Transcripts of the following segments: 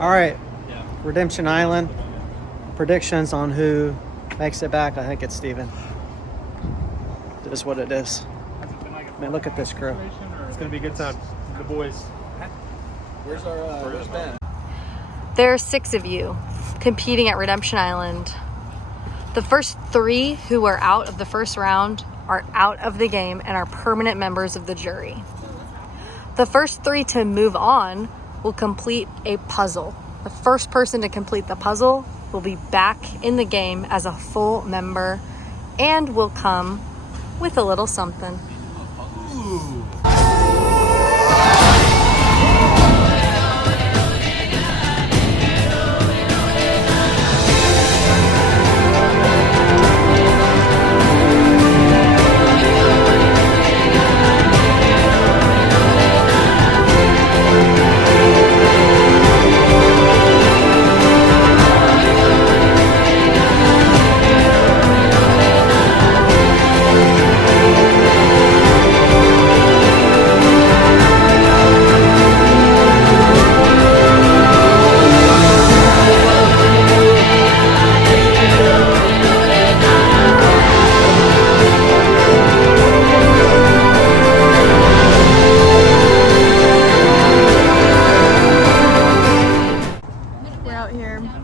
All right, Redemption Island. Predictions on who makes it back. I think it's Steven. It is what it is. Man, look at this crew. It's gonna be a good time. The boys. Where's Ben? There are 6 of you competing at Redemption Island. The first 3 who are out of the first round are out of the game and are permanent members of the jury. The first 3 to move on will complete a puzzle. The first person to complete the puzzle will be back in the game as a full member and will come with a little something.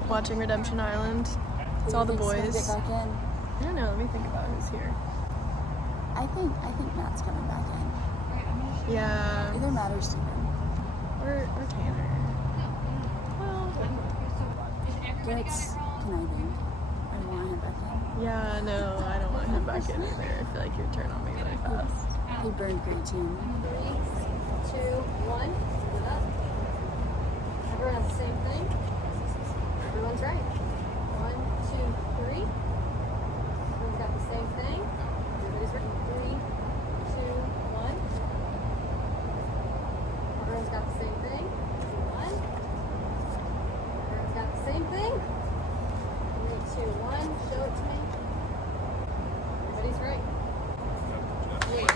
Watching Redemption Island. It's all the boys. Get back in. I don't know, let me think about who's here. I think Matt's coming back in. Yeah. Either Matt or Steven. Or Tanner. Well, Garrett's conniving. I don't want him back in. yeah, no, I don't want him back in either. I feel like you'd turn on me really fast. He burned great too. 3, 2, 1. Split up. Everyone has the same thing. Everyone's right. 1, 2, 3. Everyone's got the same thing. Everybody's right. 3, 2, 1. Everyone's got the same thing. 2, 1. Everyone's got the same thing. 3, 2, 1. Show it to me. Everybody's right. Yeah.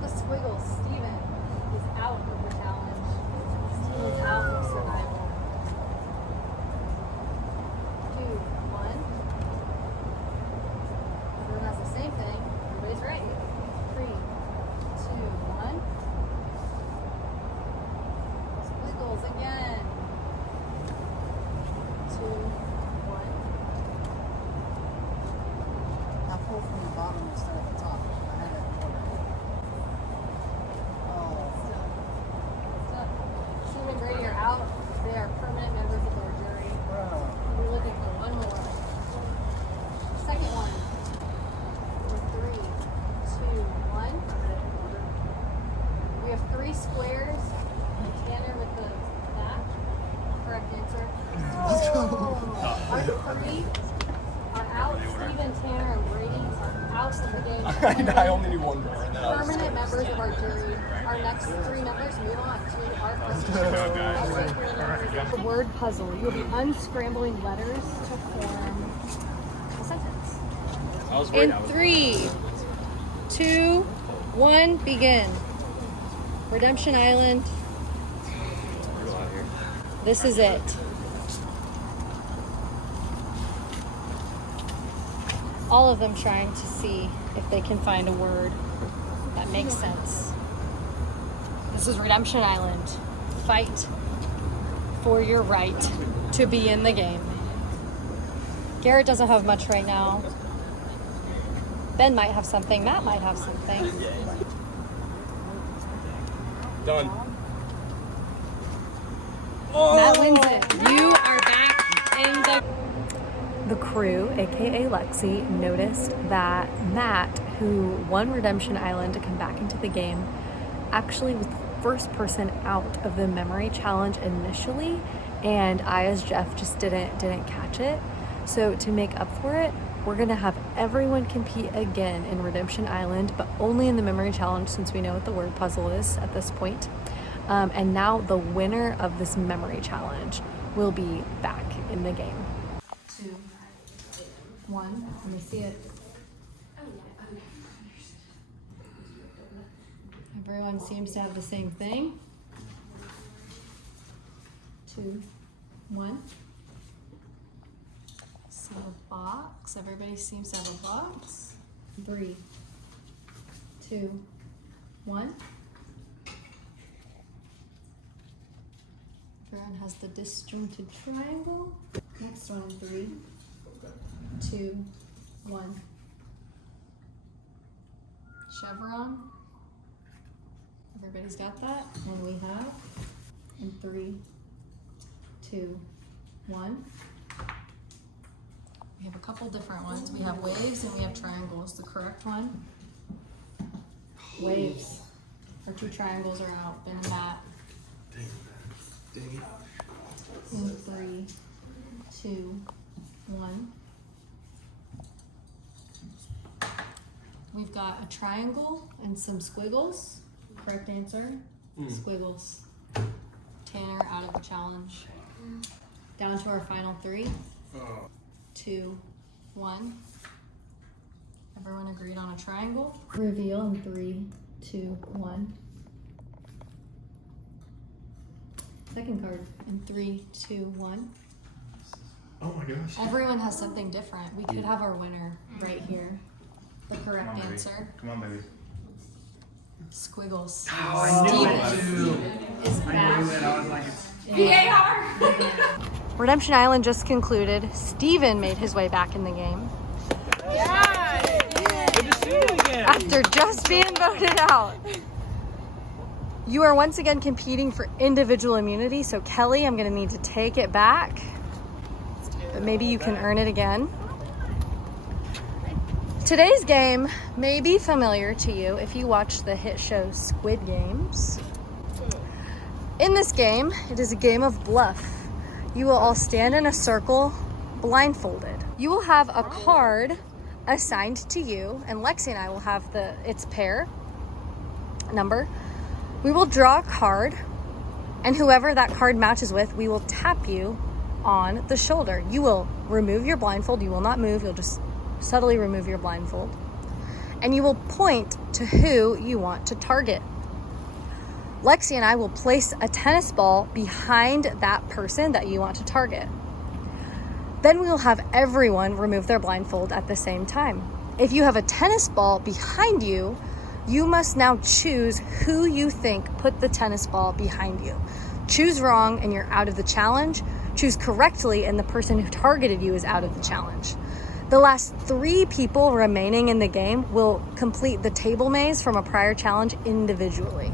The squiggles. Steven is out of the challenge. Steven is out of survival. 2, 1. Everyone has the same thing. Everybody's right. 3, 2, 1. Squiggles again. 2, 1. Now pull from the bottom instead of the top. I had it in order. Steven and Brady are out. They are permanent members of our jury. We're looking for one more. Second one. 3, 2, 1. We have 3 squares. Tanner with the back. Correct answer. Our 3 are out. Steven, Tanner, and Brady are out of the game. I only knew one more. Permanent members of our jury. Our next 3 members move on to our the word puzzle. You'll be unscrambling letters to form a sentence. In 3, 2, 1, begin. Redemption Island. This is it. All of them trying to see if they can find a word that makes sense. This is Redemption Island. Fight for your right to be in the game. Garrett doesn't have much right now. Ben might have something. Matt might have something. Done. Matt wins it. You are back in the crew, aka Lexi, noticed that Matt, who won Redemption Island to come back into the game, actually was the first person out of the memory challenge initially, and I as Jeff just didn't catch it. So to make up for it, we're gonna have everyone compete again in Redemption Island, but only in the memory challenge since we know what the word puzzle is at this point. And now the winner of this memory challenge will be back in the game. 2, 1, let me see it. Everyone seems to have the same thing. 2, 1. See a box. Everybody seems to have a box. 3, 2, 1. Everyone has the disjointed triangle. Next one, 3, 2, 1. Chevron. Everybody's got that? And we have in 3, 2, 1. We have a couple different ones. We have waves and we have triangles. The correct one, waves. Our 2 triangles are out. Ben and Matt. Dang it. In 3, 2, 1. We've got a triangle and some squiggles. Correct answer, squiggles. Tanner out of the challenge. Down to our final 3, 2, 1. Everyone agreed on a triangle. Reveal in 3, 2, 1. Second card in 3, 2, 1. Oh my gosh. Everyone has something different. We could have our winner right here. The correct answer. Come on, baby. Squiggles. I knew it. Is back. I was like, VAR! Redemption Island just concluded. Steven made his way back in the game. Good to see you again. After just being voted out. You are once again competing for individual immunity, so Kelly, I'm gonna need to take it back. But maybe you can earn it again. Today's game may be familiar to you if you watch the hit show Squid Games. In this game, it is a game of bluff. You will all stand in a circle, blindfolded. You will have a card assigned to you, and Lexi and I will have its pair number. We will draw a card, and whoever that card matches with, we will tap you on the shoulder. You will remove your blindfold. You will not move. You'll just subtly remove your blindfold. And you will point to who you want to target. Lexi and I will place a tennis ball behind that person that you want to target. Then we will have everyone remove their blindfold at the same time. If you have a tennis ball behind you, you must now choose who you think put the tennis ball behind you. Choose wrong and you're out of the challenge. Choose correctly and the person who targeted you is out of the challenge. The last 3 people remaining in the game will complete the table maze from a prior challenge individually.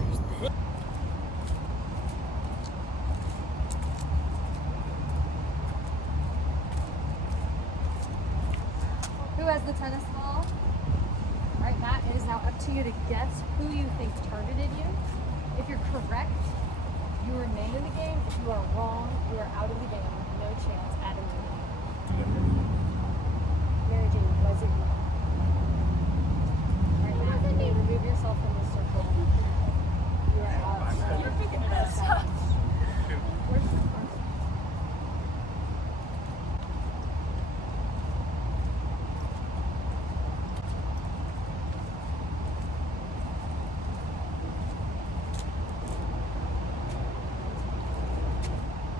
Who has the tennis ball? All right, Matt, it is now up to you to guess who you think targeted you. If you're correct, you remain in the game. If you are wrong, you are out of the game. No chance at immunity. Mary Jane, was it you? All right, Matt, you may remove yourself from the circle. You are out. You're picking this up. Where's the card?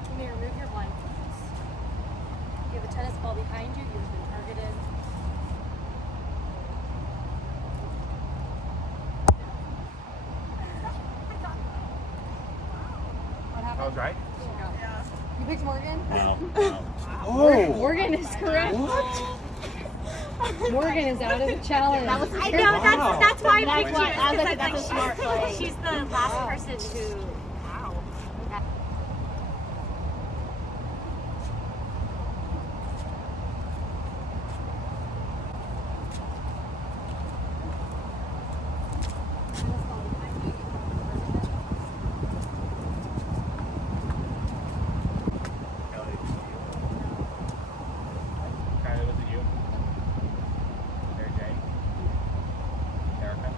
You may remove your blindfolds. You have a tennis ball behind you. You've been targeted. What happened? I was right. You picked Morgan? No. Oh. Morgan is correct. What? Morgan is out of the challenge. I know, that's why I picked you. I was like, Because that's a smart play. she's the last person who. Wow. Kylie, was it you? Mary Jane? Erica?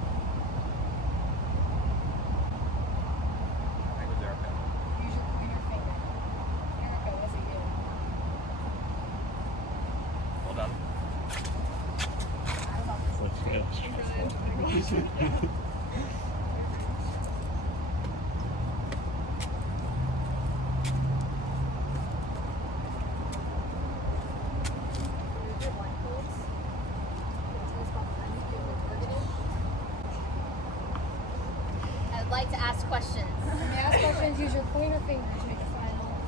I'd like to ask questions. When you ask questions, use your pointer finger to make a final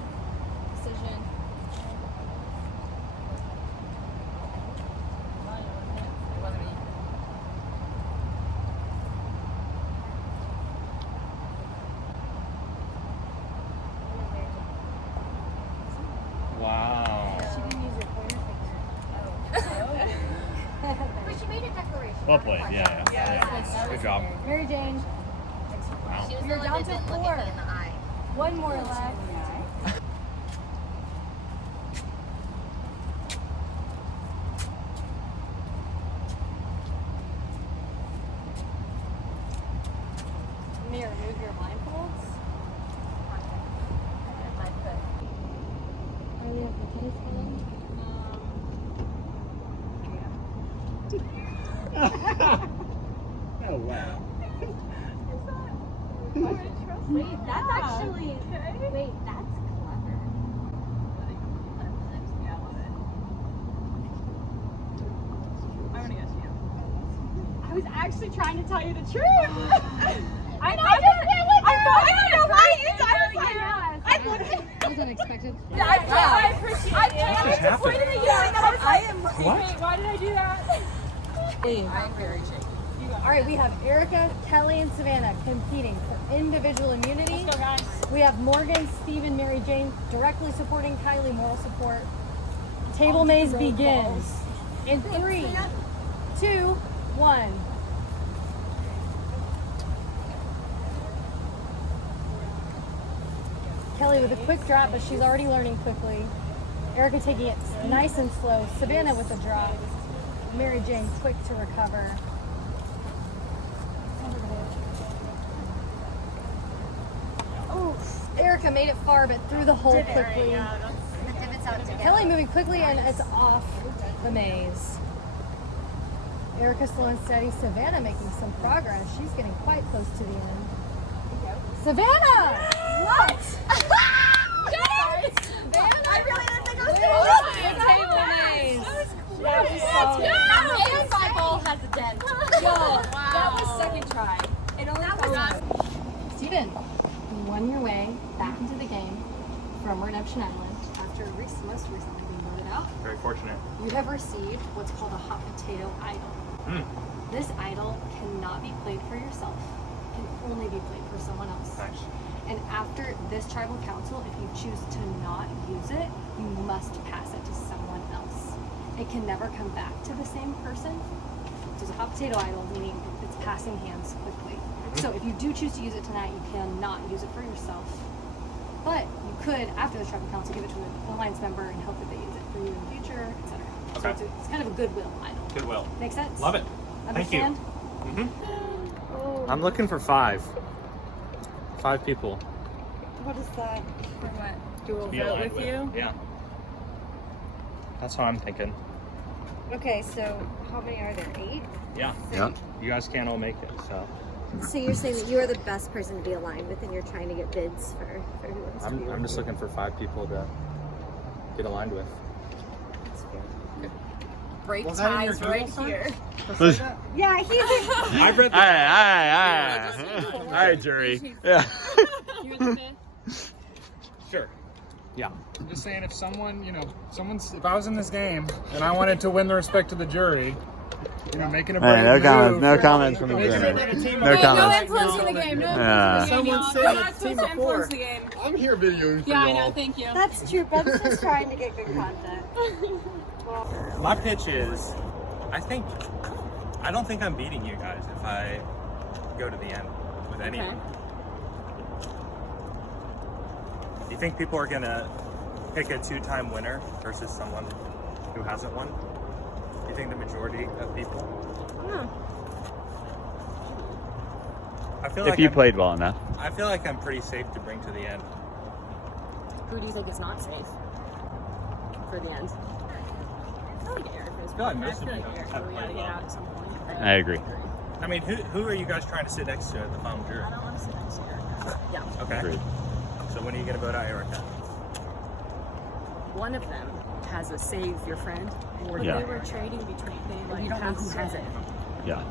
decision. Wow. She didn't use your pointer finger. But she made a declaration. Well played. Yeah. Good job. Mary Jane, Wow. She was You're the down one to that didn't look 4. at me in the eye. one more left. You may remove your blindfolds. Are we at the tennis ball? Oh wow. Wait, that's actually. Wait, that's clever. I was actually trying to tell you the truth. I don't know why you thought I'm looking. That was unexpected. I appreciate it. I just happened? pointed at you and I was like, What? wait, why did I do that? I'm very shaky. All right, we have Erica, Kelly, and Savannah competing for individual immunity. Let's go, guys. We have Morgan, Stephen, Mary Jane directly supporting Kylie, moral support. Table maze begins in 3, 2, 1. Kelly with a quick drop, but she's already learning quickly. Erica taking it nice and slow. Savannah with a drop. Mary Jane quick to recover. Oh, Erica made it far, but through the hole quickly. The divots out together. Kelly moving quickly, and it's off the maze. Erica slow and steady. Savannah making some progress. She's getting quite close to the end. Savannah! What? Sorry. I really didn't think I was going to Table maze. Let's go. And my ball has a dent. That was second try. It only was Steven, you won your way back into the game from Redemption Island after most recently being voted out. Very fortunate. You have received what's called a hot potato idol. This idol cannot be played for yourself. It can only be played for someone else. Nice. And after this tribal council, if you choose to not use it, you must pass it to someone else. It can never come back to the same person. So it's a hot potato idol, meaning it's passing hands quickly. So if you do choose to use it tonight, you cannot use it for yourself. But you could, after the tribal council, give it to an alliance member and hope that they use it for you in the future, etc. So Okay. it's kind of a goodwill idol. Goodwill. Make sense? Love it. Thank you. Understand? I'm looking for 5. 5 people. What is that? For what? Dual to be vote aligned with you? Yeah. That's how I'm thinking. Okay, so how many are there? 8? Yeah. Yeah. You guys can't all make it, so So you're saying that you are the best person to be aligned with, and you're trying to get bids for who wants to be I'm with just you. looking for 5 people to get aligned with. Break Was that in your ties right Google here. Yeah, he's I've read the All right, jury. Yeah. You're the fifth. Sure. Yeah. I'm just saying, if someone, if I was in this game and I wanted to win the respect of the jury, making a brave no comments. move, No comments from the making jury. it a team No effort. comments. No influence in the game. No Yeah. influence in the game. Someone said You're it, not supposed team to before. influence the game. I'm here videoing for Yeah, I y'all. know. Thank you. That's true. Ben's just trying to get good content. My pitch is, I don't think I'm beating you guys if I go to the end with any of Okay. them. Do you think people are gonna pick a 2-time winner versus someone who hasn't won? Do you think the majority of people? I feel If like you I'm- played well enough. I feel like I'm pretty safe to bring to the end. Who do you think is not safe for the end? I feel like Eric is. feel like I most of feel you like don't Eric. have We gotta played get well. out at some point. I agree. I mean, who are you guys trying to sit next to at the final jury? I don't want to sit next to Erica. Yeah. Okay. Agreed. So when are you going to vote out Erica? One of them has a save your friend. Or Yeah. they were trading between you don't know who has it. Yeah.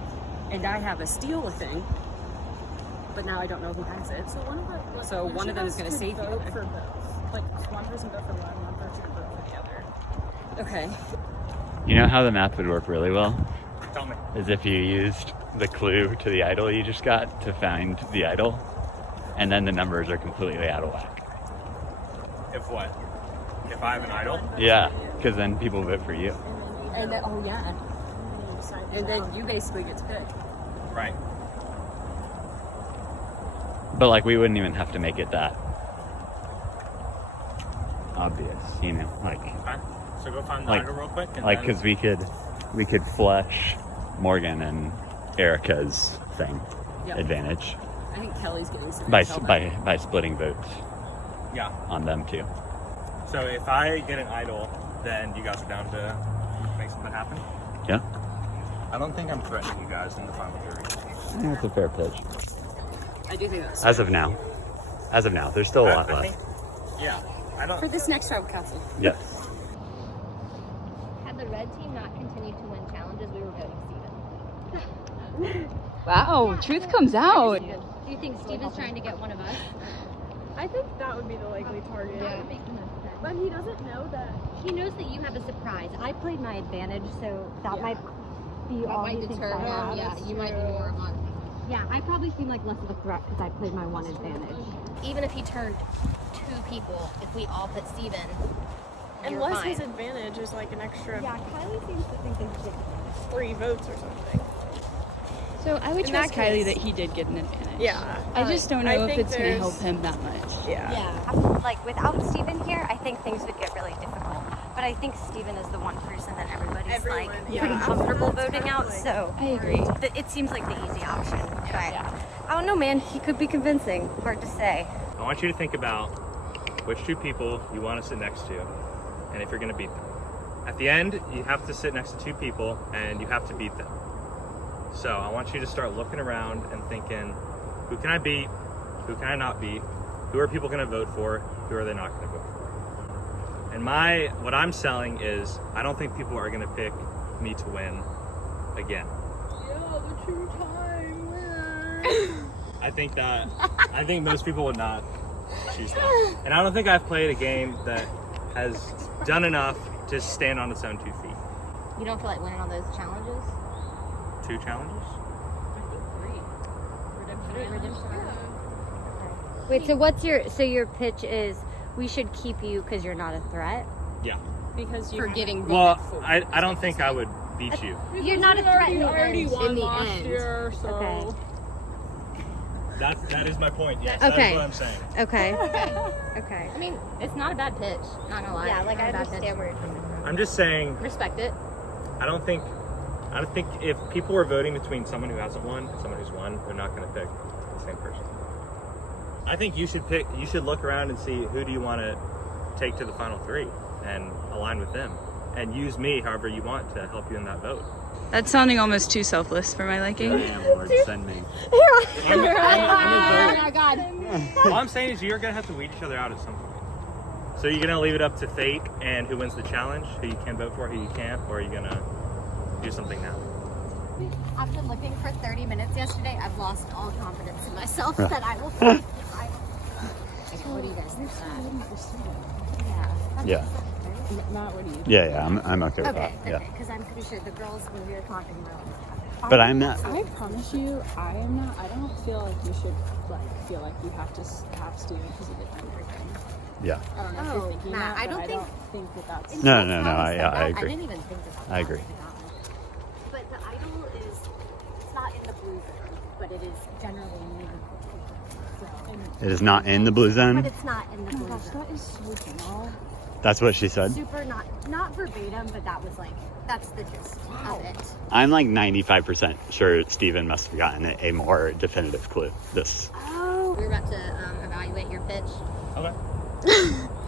And I have a steal a thing, but now I don't know who has it. So one of them is going to save the other. For both. Like one person vote for one person vote for the other. Okay. You know how the math would work really well? Tell me. Is if you used the clue to the idol you just got to find the idol, and then the numbers are completely out of whack. If what? If I have an idol? Yeah, because then people vote for you. And then, oh yeah. And then you basically get to pick. Right. But like we wouldn't even have to make it that obvious, you know, like Okay. So go find the Like- idol real quick. And like then- because we could flesh Morgan and Erica's thing Yep. advantage I think Kelly's getting some by intel by splitting votes Yeah. on them too. So if I get an idol, then you guys are down to make something happen? Yeah, I don't think I'm threatening you guys in the final jury. I think that's a fair pitch. I do think that's As of now, there's still a lot I left. think, yeah. I don't. for this next round, Cassie. Yes. Had the red team not continued to win challenges, we were voting Steven. Wow, truth comes out. Do you think Steven's trying to get one of us? I think that would be the likely target. That would make the most sense. But he doesn't know that. He knows that you have a surprise. I played my advantage, so that might be That all might he thinks deter I have. him. Yeah, you might be more of on. Yeah, I probably seem like less of a threat because I played my one advantage. Even if he turned 2 people, if we all put Steven, you're Unless fine. his advantage is like an extra Yeah, Kylie seems to think there's 3 votes or something. So I would In trust that Kylie case- that he did get an advantage. Yeah. I just don't know I if think it's going to there's- help him that much. Yeah. Yeah, like without Steven here, I think things would get really difficult. But I think Steven is the one person that everybody's Everyone, like yeah. pretty comfortable voting out. So I agree. it seems like the easy option. But I don't know, man. He could be convincing. Hard to say. I want you to think about which 2 people you want to sit next to, and if you're going to beat them. At the end, you have to sit next to 2 people, and you have to beat them. So I want you to start looking around and thinking, who can I beat? Who can I not beat? Who are people going to vote for? Who are they not going to vote for? And what I'm selling is, I don't think people are going to pick me to win again. Yeah, the 2-time winner. I think most people would not choose that. And I don't think I've played a game that has done enough to stand on its own 2 feet. You don't feel like winning on those challenges? 2 challenges? Redemption. Wait, so your pitch is we should keep you because you're not a threat? Yeah. Because you For getting voted Well, for. I don't think I would beat you. You're not a threat in the already end. won In the last end. year, so. Okay. That is my point. Yes, Okay. that's what I'm saying. Okay. Okay. I mean, it's not a bad pitch. Not gonna lie. Yeah, like I Not a bad pitch. understand where you're coming from. I'm just saying, Respect it. I don't think if people were voting between someone who hasn't won and someone who's won, they're not going to pick the same person. I think you should look around and see who do you want to take to the final 3 and align with them and use me however you want to help you in that vote. That's sounding almost too selfless for my liking. Damn, Lord, send me. I'm Oh my God. All I'm saying is you're going to have to weed each other out at some point. So you're going to leave it up to fate and who wins the challenge, who you can vote for, who you can't, or are you going to do something now? After looking for 30 minutes yesterday, I've lost all confidence in myself that I will find this idol. Like, what do you guys think of that? Yeah. Matt, what do you? Yeah, I'm okay with Okay, that. Yeah. because I'm pretty sure the girls, when we were talking about But I'm not. I promise you, I am not. I don't feel like you should feel like you have to have Steven because of the time breaking. Yeah. I don't know if Oh, you're thinking Matt, that, I but don't I think- don't think that that's. No, I agree. I didn't even think about that. I agree. But the idol is, it's not in the blue zone, but it is generally in the zone. It is not in the blue But zone. it's not in the blue zone. That is so general. That's what she said. Super not verbatim, but that was like, that's the gist of it. I'm like 95% sure Steven must have gotten a more definitive clue. This. Oh. We're about to evaluate your pitch. Okay.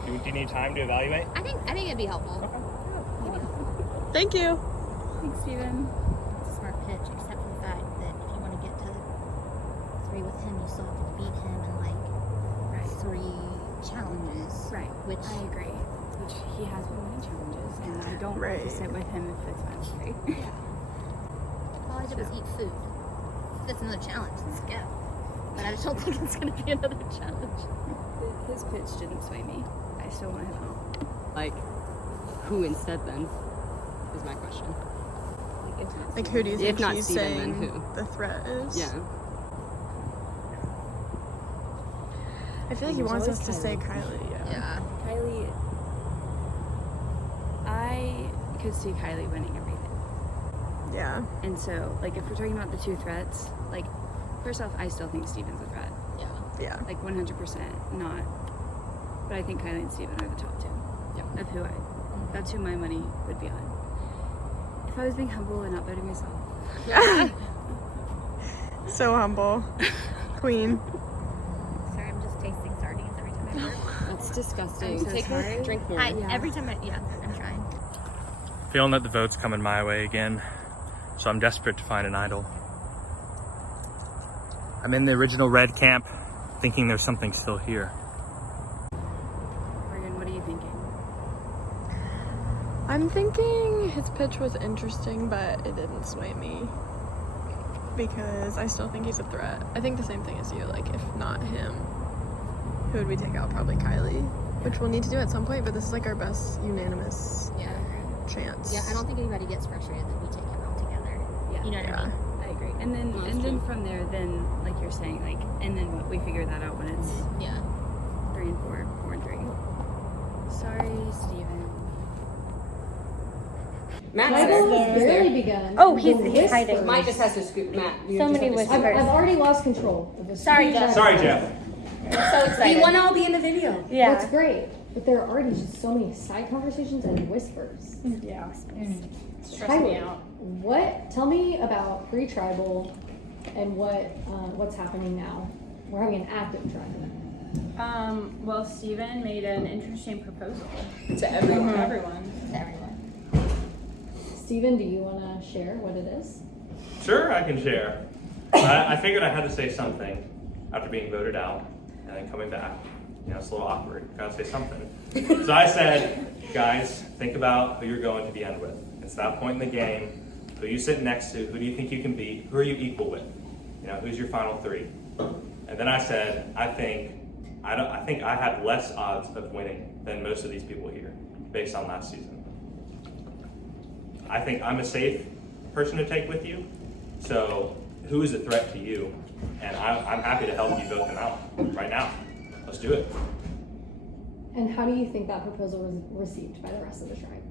do you need time to evaluate? I think it'd be helpful. Thank you. Thanks, Steven. It's a smart pitch, except for the fact that if you still have to beat him in like 3 challenges. Right. Which I agree. Which he has been winning challenges, and I don't want to sit with him if it's final 3. Yeah. All I did was eat food. If it's another challenge, let's go. But I just don't think it's gonna be another challenge. His pitch didn't sway me. I still want him out. Like, who instead then? Is my question. Like, who do you If think not he's Steven, saying then who? the threat is? Yeah. I feel like he wants us to say Kylie. Yeah. Kylie, I could see Kylie winning everything. Yeah. And so, like, if we're talking about the 2 threats, like, first off, I still think Steven's a threat. Yeah. Yeah. Like, 100% not. But I think Kylie and Steven are the top 2 of who that's who my money would be on. If I was being humble and not voting myself. So humble. Queen. Sorry, I'm just tasting sardines every time I burp. That's disgusting. I'm so Take sorry. a drink more. Every time I'm trying. Feeling that the vote's coming my way again, so I'm desperate to find an idol. I'm in the original red camp, thinking there's something still here. Morgan, what are you thinking? I'm thinking his pitch was interesting, but it didn't sway me. Because I still think he's a threat. I think the same thing as you. Like, if not him, who would we take out? Probably Kylie. Which we'll need to do at some point, but this is like our best unanimous chance. Yeah, I don't think anybody gets frustrated that we take him out together. Yeah. You know what I mean? I agree. And then from there, then, like you're saying, like, and then what, we figure that out when it's 3 and 4, 4 and 3. Sorry, Steven. Matt It's barely begun. Oh, he's hiding. Mike just has to scoop Matt. So many whispers. I've already lost control of this. Sorry, Jeff. Sorry, Jeff. I'm so excited. He won all the in the video. Yeah. That's great. But there are already just so many side conversations and whispers. Yeah. Stressing me out. Tell me about pre-tribal and what's happening now. We're having an active tribal. Well, Steven made an interesting proposal To everyone. to everyone. Steven, do you want to share what it is? Sure, I can share. I figured I had to say something after being voted out and then coming back. You know, it's a little awkward. Gotta say something. So I said, guys, think about who you're going to the end with. It's that point in the game. Who you sit next to? Who do you think you can beat? Who are you equal with? You know, who's your final 3? And then I said, I think I had less odds of winning than most of these people here, based on last season. I think I'm a safe person to take with you. So who is a threat to you? And I'm happy to help you vote them out right now. Let's do it. And how do you think that proposal was received by the rest of the tribe?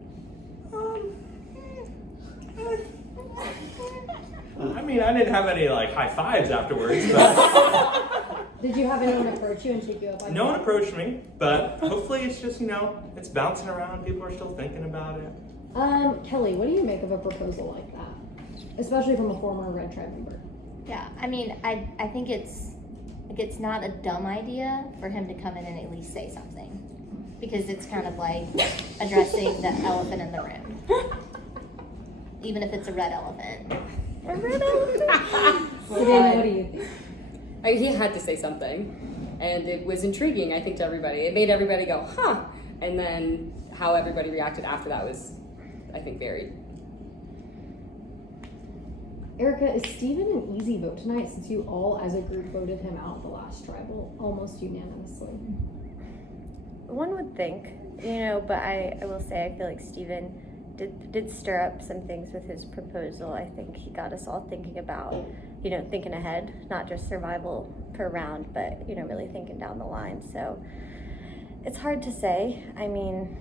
I mean, I didn't have any like high fives afterwards, but Did you have anyone approach you and take you up? no one approached me. But hopefully it's just, you know, it's bouncing around. People are still thinking about it. Kelly, what do you make of a proposal like that? Especially from a former Red Tribe member. Yeah, I mean, I think it's not a dumb idea for him to come in and at least say something, because it's kind of like addressing the elephant in the room, even if it's a red elephant. A red elephant. So Dana, what do you think? He had to say something, and it was intriguing, I think, to everybody. It made everybody go, huh, and then how everybody reacted after that was, I think, varied. Erica, is Steven an easy vote tonight since you all as a group voted him out the last tribal almost unanimously? One would think, you know, but I will say I feel like Steven did stir up some things with his proposal. I think he got us all thinking about, you know, thinking ahead, not just survival per round, but, you know, really thinking down the line. So it's hard to say. I mean,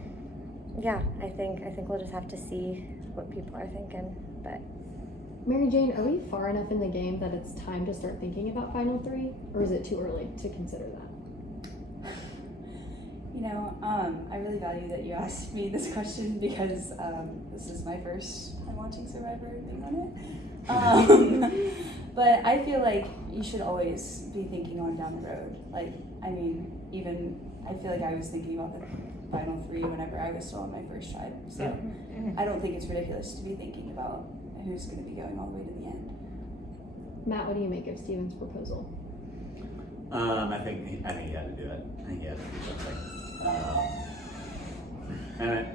yeah, I think we'll just have to see what people are thinking, but. Mary Jane, are we far enough in the game that it's time to start thinking about Final 3? Or is it too early to consider that? You know, I really value that you asked me this question because this is my first time watching Survivor being on it. But I feel like you should always be thinking on down the road. Like, I mean, even I feel like I was thinking about the Final 3 whenever I was still on my first tribe. So I don't think it's ridiculous to be thinking about who's going to be going all the way to the end. Matt, what do you make of Steven's proposal? I think he had to do it. I think he had to do something. And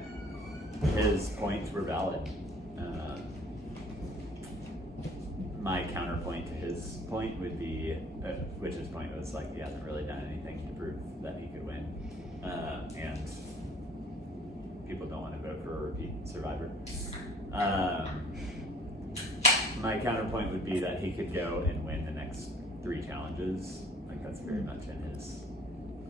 his points were valid. My counterpoint to his point would be, which his point was like he hasn't really done anything to prove that he could win, and people don't want to vote for a repeat survivor. My counterpoint would be that he could go and win the next 3 challenges. Like that's very much in his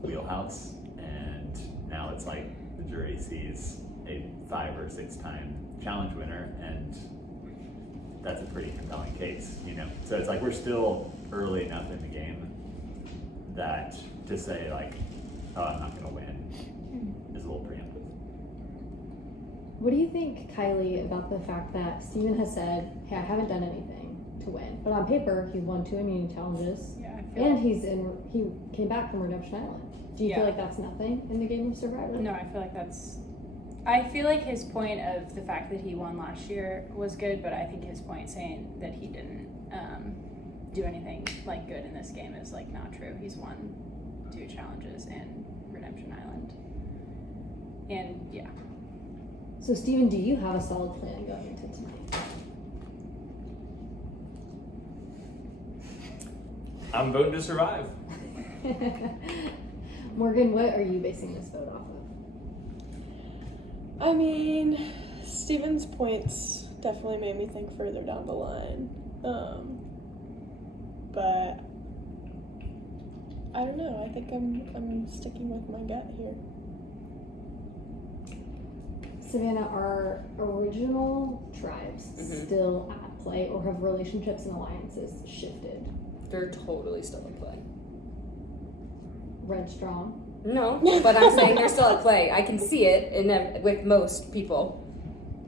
wheelhouse, and now it's like the jury sees a 5 or 6 time challenge winner, and that's a pretty compelling case, you know? So it's like we're still early enough in the game that to say like, oh, I'm not gonna win is a little preemptive. What do you think, Kylie, about the fact that Steven has said, hey, I haven't done anything to win, but on paper he's won 2 immunity challenges, and he came back from Redemption Island. Do you feel like that's nothing in the game of Survivor? No, I feel like his point of the fact that he won last year was good, but I think his point saying that he didn't do anything like good in this game is like not true. He's won 2 challenges in Redemption Island. And yeah. So Steven, do you have a solid plan going into tonight? I'm voting to survive. Morgan, what are you basing this vote off of? I mean, Steven's points definitely made me think further down the line. But I don't know. I think I'm sticking with my gut here. Savannah, are original tribes still at play, or have relationships and alliances shifted? They're totally still in play. Red strong? No, but I'm saying they're still at play. I can see it with most people.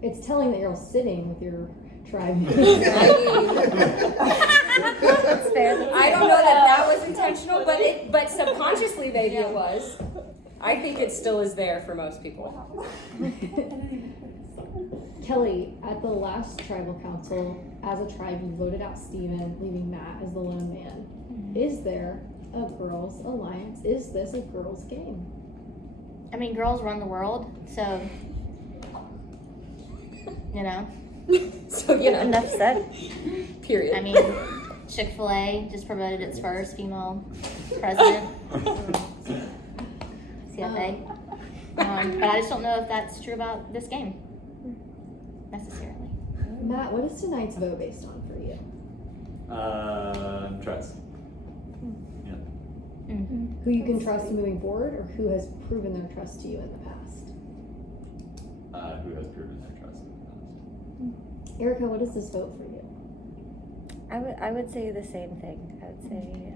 It's telling that you're all sitting with your tribe. That's fair. I don't know that was intentional, but subconsciously maybe it was. I think it still is there for most people. Kelly, at the last tribal council, as a tribe, you voted out Steven, leaving Matt as the lone man. Is there a girls' alliance? Is this a girls' game? I mean, girls run the world, so you know. So you know, enough said. Period. I mean, Chick-fil-A just promoted its first female president. CFA. But I just don't know if that's true about this game necessarily. Matt, what is tonight's vote based on for you? Trust. Who you can trust moving forward, or who has proven their trust to you in the past? Who has proven their trust in the past? Erica, what is this vote for you? I would say the same thing. I would say,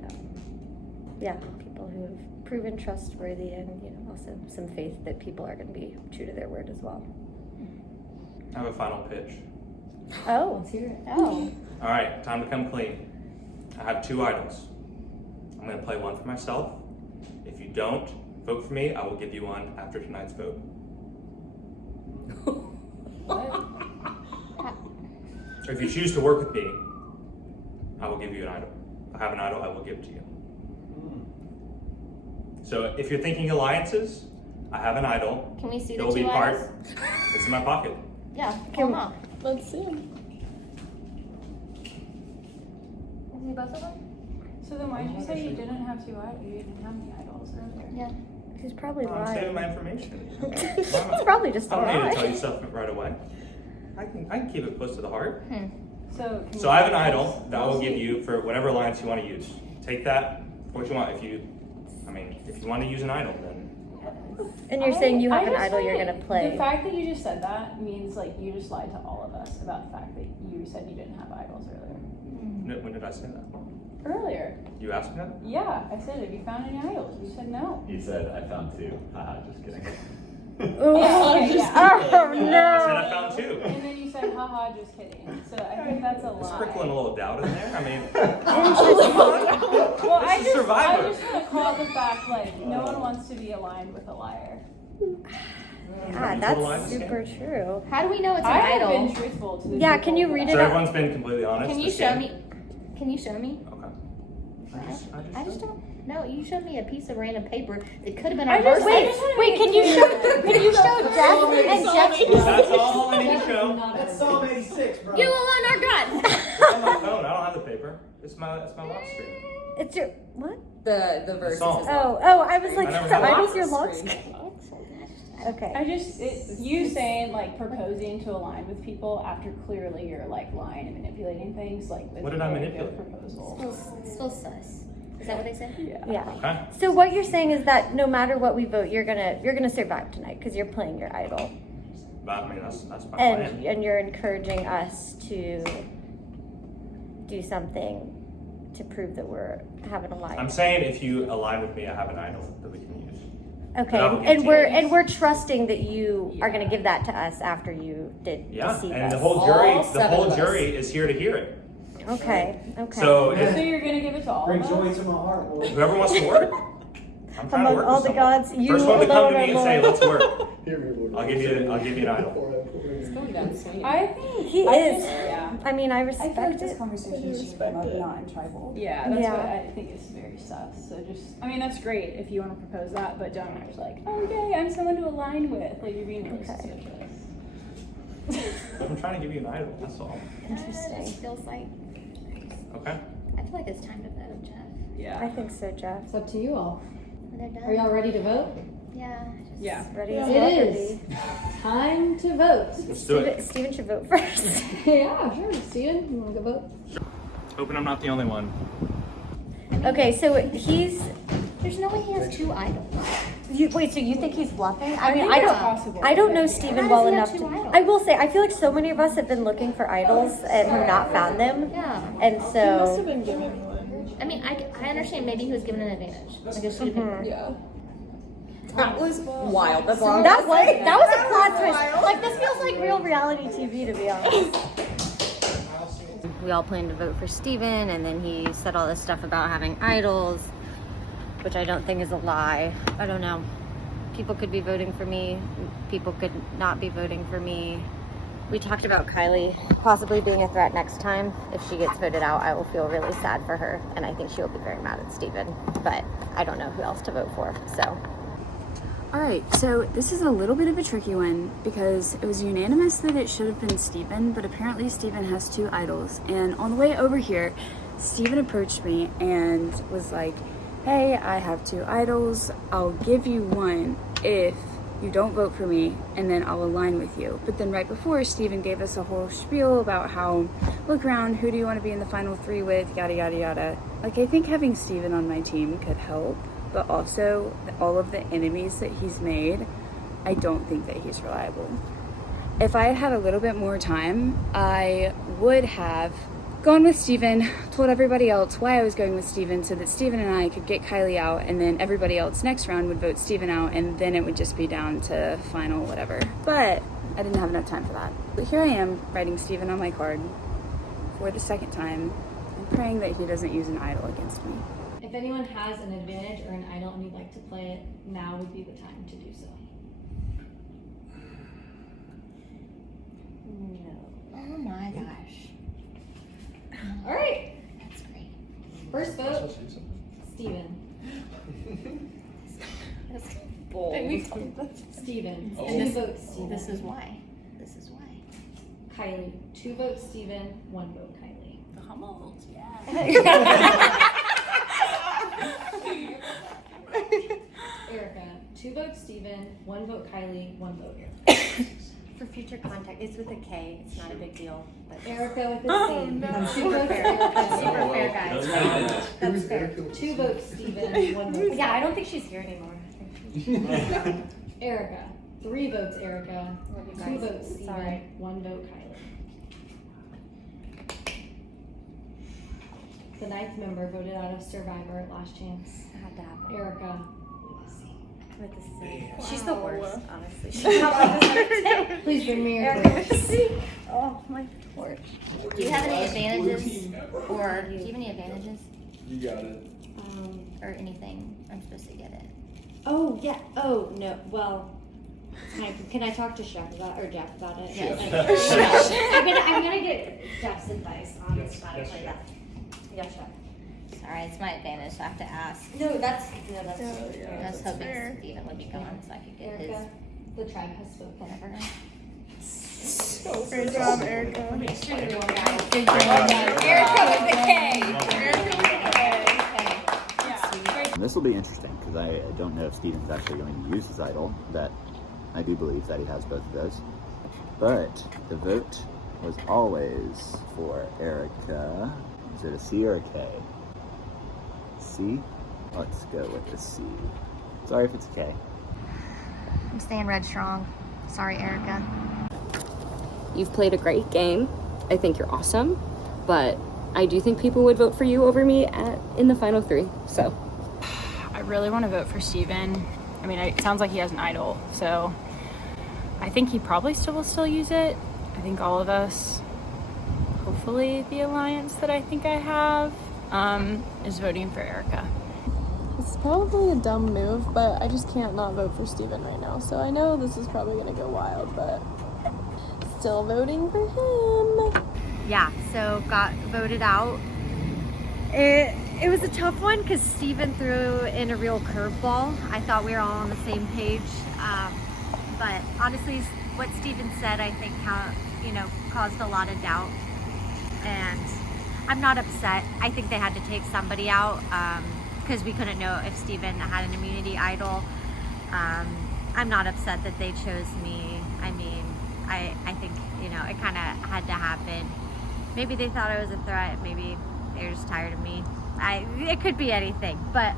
people who have proven trustworthy, and also some faith that people are going to be true to their word as well. I have a final pitch. Oh, let's hear it. Oh. All right, time to come clean. I have 2 idols. I'm going to play one for myself. If you don't vote for me, I will give you one after tonight's vote. If you choose to work with me, I will give you an idol. If I have an idol, I will give it to you. So if you're thinking alliances, I have an idol. Can we see it the will be 2 part. idols? It's in my pocket. Yeah, pull them up. Let's see them. See both of them? So then why did you say you didn't have 2 idols? You didn't have any idols earlier? Yeah. He's probably I'm lying. saving my information. It's probably just a I don't need lie. to tell you stuff right away. I can keep it close to the heart. So I have an idol that I will give you for whatever alliance you want to use. Take that for what you want. If you want to use an idol, then. And you're saying you have an idol you're going to play. The fact that you just said that means like you just lied to all of us about the fact that you said you didn't have idols earlier. When did I say that? Earlier. You asked me that? Yeah, I said, have you found any idols? You said no. He said, I found 2. Haha, just kidding. Oh, Oh, no. I said I found 2. And then you said, haha, just kidding. So I think that's a lie. Sprinkling a little doubt in there. I mean, Well, I just Survivor. want to call out the fact, like, no one wants to be aligned with a liar. Yeah, that's super true. How do we know it's an I have idol? been truthful to the Yeah, people can you that read I- it so out? everyone's been completely honest. Can you this show game? me? Can you show me? Okay. I just don't. No, you showed me a piece of random paper that could have been our birthday. Wait, can you show Jeff and Jeff? That's all I need to show. That's Psalm 86, bro. You alone are God. It's on my phone. I don't have the paper. It's my lock screen. It's your what? The verse. song. Oh, I was like, I never so had I a was your lock lock screen. screen. Okay. I just you saying like proposing to align with people after clearly you're like lying and manipulating things like. What did I manipulate? Proposal. Still sus. Is that what they said? Yeah. Okay. So what you're saying is that no matter what we vote, you're gonna survive tonight because you're playing your idol, But I mean, that's my plan. and you're encouraging us to do something to prove that we're having a lie. I'm saying if you align with me, I have an idol that we can use. Okay, and we're trusting that you are going to give that to us after you did Yeah, deceive and us. the whole jury is here to hear it. Okay. So So you're gonna give it to all Bring of joy us? to my heart, Lord. whoever wants to work, I'm trying to Among work all with the someone. gods, you First one to come alone to me are and say, Lord. "Let's work." Hear me, Lord. I'll give you an idol. It's going down swinging. I think He I is. just- yeah. I mean, I I feel like respect this it. conversation should come up not in tribal. Yeah, that's Yeah. what I think is very sus. So just, I mean, that's great if you want to propose that, but don't act like, okay, I'm someone to align with. Like you're being really suspicious. I'm trying to give you an idol. That's all. Interesting. It feels like. Okay. I feel like it's time to vote, Jeff. I Yeah. think so, Jeff. It's up to you all. When they're done. Are y'all ready to vote? Yeah. Yeah. Ready as It well is time to vote. Let's do it. Steven should vote first. Yeah, sure. Steven, you want to go vote? Hoping I'm not the only one. Okay, so There's no way he has two idols. wait, so you think he's bluffing? I mean, think I it's don't, possible. I don't know Yeah. Steven How well does he have enough two to. idols? I will say, I feel like so many of us have been looking for idols and have not found them, Yeah. and He must have so been given one. I mean, I understand maybe he was given an advantage. Like a shooting. Yeah. That was wild. That's all. that was a plot twist. Like this feels like real reality TV, to be honest. We all planned to vote for Steven, and then he said all this stuff about having idols, which I don't think is a lie. I don't know. People could be voting for me. People could not be voting for me. We talked about Kylie possibly being a threat next time. If she gets voted out, I will feel really sad for her, and I think she will be very mad at Steven. But I don't know who else to vote for, so. All right, so this is a little bit of a tricky one because it was unanimous that it should have been Steven, but apparently Steven has two idols. And on the way over here, Steven approached me and was like, hey, I have two idols. I'll give you one if you don't vote for me, and then I'll align with you. But then right before, Steven gave us a whole spiel about how, look around, who do you want to be in the final three with, yada, yada, yada. Like, I think having Steven on my team could help, but also all of the enemies that he's made, I don't think that he's reliable. If I had had a little bit more time, I would have gone with Steven, told everybody else why I was going with Steven so that Steven and I could get Kylie out, and then everybody else next round would vote Steven out, and then it would just be down to final whatever. But I didn't have enough time for that. But here I am writing Steven on my card for the second time and praying that he doesn't use an idol against me. If anyone has an advantage or an idol and you'd like to play it, now would be the time to do so. Oh my gosh. All right. That's great. First vote, Steven. That's bold. Steven. Oh. Two votes, Steven. This is why. This is why. Kylie. 2 votes, Steven. 1 vote, Kylie. The Hummels, yeah. Erica. 2 votes, Steven. 1 vote, Kylie. 1 vote, Erica. For future contact, it's with a K. It's not a big deal. But Erica with a C. no. 2 votes, Erica. That's super fair, guys. That's fair. 2 votes, Steven. 1 vote. Yeah, I don't think she's here anymore. Erica. 3 votes, Erica. Love you 2 guys. votes, Steven. Sorry. 1 vote, Kylie. The 9th member voted out of Survivor. Last chance. It had to happen. Erica. With the C. She's the worst, honestly. She's not like Please bring me your Erica with the C. Oh, my torch. Do you have any advantages? Or do you have any advantages? You got it. Or anything? I'm supposed to get it. Oh, yeah. Oh, no. Well, can I talk to Chef about or Jeff about it? Yes. I'm gonna get Jeff's advice on how to play that. Yes, Chef. Sorry, it's my advantage, so I have to ask. No, that's I was hoping Steven would be gone so I could get his. The tribe has spoken. Whatever. Great job, Erica. Erica with the K. This will be interesting because I don't know if Steven's actually going to use his idol. That I do believe that he has both of those. But the vote was always for Erica. Is it a C or a K? C? Let's go with a C. Sorry if it's a K. I'm staying red strong. Sorry, Erica. You've played a great game. I think you're awesome, but I do think people would vote for you over me in the final 3. So I really want to vote for Steven. I mean, it sounds like he has an idol, so I think he probably will still use it. I think all of us, hopefully the alliance that I think I have, is voting for Erica. It's probably a dumb move, but I just can't not vote for Steven right now. So I know this is probably gonna go wild, but still voting for him. Yeah, so got voted out. It was a tough one because Steven threw in a real curveball. I thought we were all on the same page, but honestly, what Steven said, I think, caused a lot of doubt. And I'm not upset. I think they had to take somebody out because we couldn't know if Steven had an immunity idol. I'm not upset that they chose me. I mean, I think, it kind of had to happen. Maybe they thought I was a threat. Maybe they were just tired of me. It could be anything. But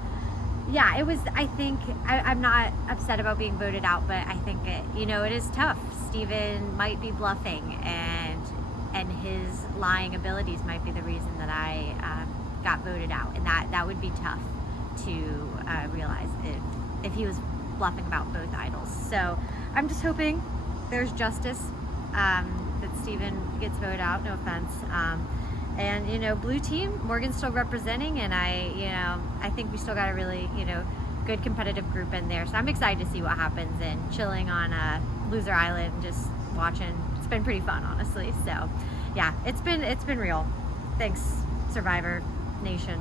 yeah, it was, I think, I'm not upset about being voted out, but I think it is tough. Steven might be bluffing, and his lying abilities might be the reason that I got voted out. And that would be tough to realize if he was bluffing about both idols. So I'm just hoping there's justice, that Steven gets voted out, no offense. And blue team, Morgan's still representing, and I think we still got a really good competitive group in there. So I'm excited to see what happens, and chilling on Loser Island, just watching. It's been pretty fun, honestly. So yeah, it's been real. Thanks, Survivor Nation.